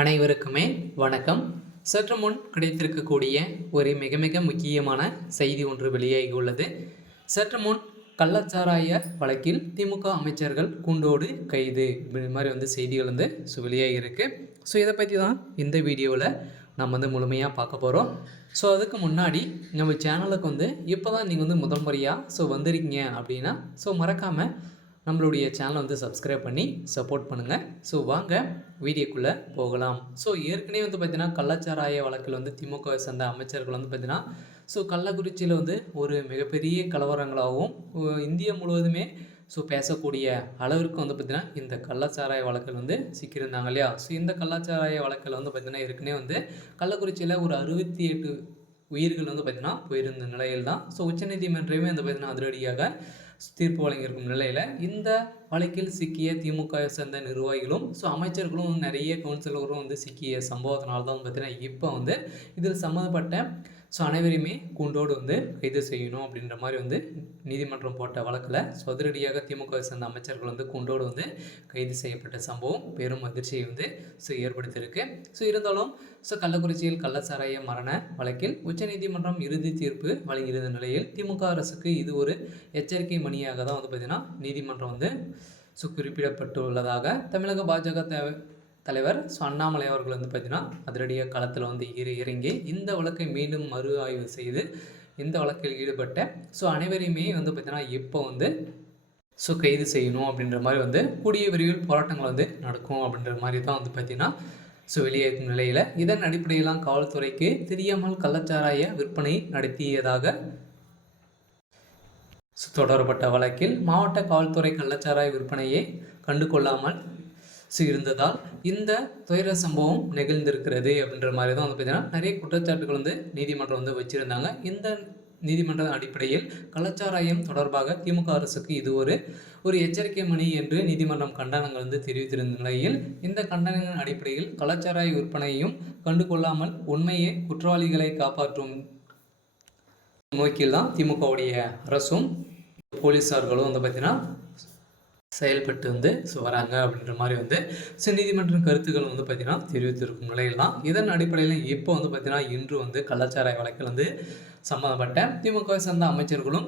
அனைவருக்குமே வணக்கம். சற்று முன் கிடைத்திருக்கக்கூடிய ஒரு மிக மிக முக்கியமான செய்தி ஒன்று வெளியாகி உள்ளது. சற்று முன் கள்ளச்சாராய வழக்கில் திமுக அமைச்சர்கள் கூண்டோடு கைது இப்படி மாதிரி செய்திகள் வெளியாகி இருக்கு. இதை பற்றி தான் இந்த வீடியோவில் நம்ம முழுமையாக பார்க்க போகிறோம். அதுக்கு முன்னாடி நம்ம சேனலுக்கு இப்போ தான் நீங்கள் முதல் முறையாக வந்திருக்கீங்க அப்படின்னா மறக்காமல் நம்மளுடைய சேனலை சப்ஸ்கிரைப் பண்ணி சப்போர்ட் பண்ணுங்கள். வாங்க வீடியோக்குள்ளே போகலாம். ஏற்கனவே பார்த்தீங்கன்னா கள்ளச்சாராய வழக்கில் திமுகவை சேர்ந்த அமைச்சர்கள் பார்த்தீங்கன்னா கள்ளக்குறிச்சியில் ஒரு மிகப்பெரிய கலவரங்களாகவும் இந்தியா முழுவதுமே பேசக்கூடிய அளவிற்கு பார்த்திங்கன்னா இந்த கள்ளச்சாராய வழக்கில் சிக்கியிருந்தாங்க இல்லையா. இந்த கள்ளச்சாராய வழக்கில் பார்த்திங்கன்னா ஏற்கனவே கள்ளக்குறிச்சியில் ஒரு 68 உயிர்கள் பார்த்திங்கன்னா போயிருந்த நிலையில் தான் உச்சநீதிமன்றமே பார்த்திங்கன்னா அதிரடியாக தீர்ப்பு வழங்கியிருக்கும் நிலையில் இந்த வழக்கில் சிக்கிய திமுக சேர்ந்த நிர்வாகிகளும் அமைச்சர்களும் நிறைய கவுன்சிலரும் சிக்கிய சம்பவத்தினால தான் பார்த்தீங்கன்னா இப்போ இதில் சம்மந்தப்பட்ட அனைவரையுமே கூண்டோடு கைது செய்யணும் அப்படின்ற மாதிரி நீதிமன்றம் போட்ட வழக்கில் அதிரடியாக திமுக சேர்ந்த அமைச்சர்கள் கூண்டோடு கைது செய்யப்பட்ட சம்பவம் பெரும் அதிர்ச்சியை ஏற்படுத்தியிருக்கு. இருந்தாலும் கள்ளக்குறிச்சியில் கள்ளச்சாராய மரண வழக்கில் உச்சநீதிமன்றம் இறுதி தீர்ப்பு வழங்கியிருந்த நிலையில் திமுக அரசுக்கு இது ஒரு எச்சரிக்கை மணியாக தான் பார்த்தீங்கன்னா நீதிமன்றம் குறிப்பிடப்பட்டுள்ளதாக தமிழக பாஜக தலைவர் அண்ணாமலை அவர்கள் பார்த்தீங்கன்னா அதிரடியாக களத்தில் இறங்கி இந்த வழக்கை மீண்டும் மறு ஆய்வு செய்து இந்த வழக்கில் ஈடுபட்ட அனைவரையுமே பார்த்தீங்கன்னா இப்போ கைது செய்யணும் அப்படின்ற மாதிரி கூடிய விரைவில் போராட்டங்கள் நடக்கும் அப்படின்ற மாதிரி தான் பார்த்தீங்கன்னா வெளியேறும் நிலையில் இதன் அடிப்படையிலாம் காவல்துறைக்கு தெரியாமல் கள்ளச்சாராய விற்பனை நடத்தியதாக தொடரப்பட்ட வழக்கில் மாவட்ட காவல்துறை கள்ளச்சாராய விற்பனையை கண்டுகொள்ளாமல் இருந்ததால் இந்த துயர சம்பவம் நிகழ்ந்திருக்கிறது அப்படின்ற மாதிரி தான் பார்த்தீங்கன்னா நிறைய குற்றச்சாட்டுகள் நீதிமன்றம் வச்சுருந்தாங்க. இந்த நீதிமன்ற அடிப்படையில் கள்ளச்சாராயம் தொடர்பாக திமுக அரசுக்கு இது ஒரு எச்சரிக்கை மணி என்று நீதிமன்றம் கண்டனங்கள் தெரிவித்திருந்த நிலையில் இந்த கண்டனங்களின் அடிப்படையில் கள்ளச்சாராய விற்பனையும் கண்டுகொள்ளாமல் உண்மையை குற்றவாளிகளை காப்பாற்றும் நோக்கில் தான் திமுகவுடைய அரசும் போலீஸார்களும் பார்த்தீங்கன்னா செயல்பட்டு வராங்க அப்படின்ற மாதிரி நீதிமன்றம் கருத்துக்கள் பார்த்திங்கன்னா தெரிவித்திருக்கும் நிலையில் தான் இதன் அடிப்படையில் இப்போ பார்த்திங்கன்னா இன்று கள்ளச்சாராய வழக்கில் சம்மந்தப்பட்ட திமுகவை சேர்ந்த அமைச்சர்களும்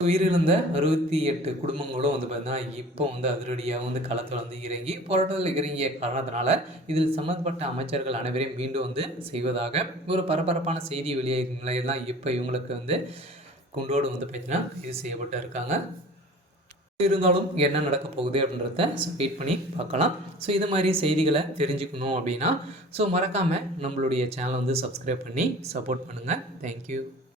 உயிரிழந்த 68 குடும்பங்களும் பார்த்திங்கன்னா இப்போ அதிரடியாக களத்தில் இறங்கி போராட்டத்தில் இறங்கிய காரணத்தினால இதில் சம்மந்தப்பட்ட அமைச்சர்கள் அனைவரையும் மீண்டும் செய்வதாக ஒரு பரபரப்பான செய்தி வெளியாகும் நிலையில் தான் இப்போ இவங்களுக்கு குண்டோடு பார்த்திங்கன்னா இது செய்யப்பட்டு இருக்காங்க. இருந்தாலும் என்ன நடக்க போகுது அப்படின்றத வெயிட் பண்ணி பார்க்கலாம். இது மாதிரி செய்திகளை தெரிஞ்சுக்கணும் அப்படின்னா மறக்காமல் நம்மளுடைய சேனலை சப்ஸ்கிரைப் பண்ணி சப்போர்ட் பண்ணுங்கள். தேங்க்யூ.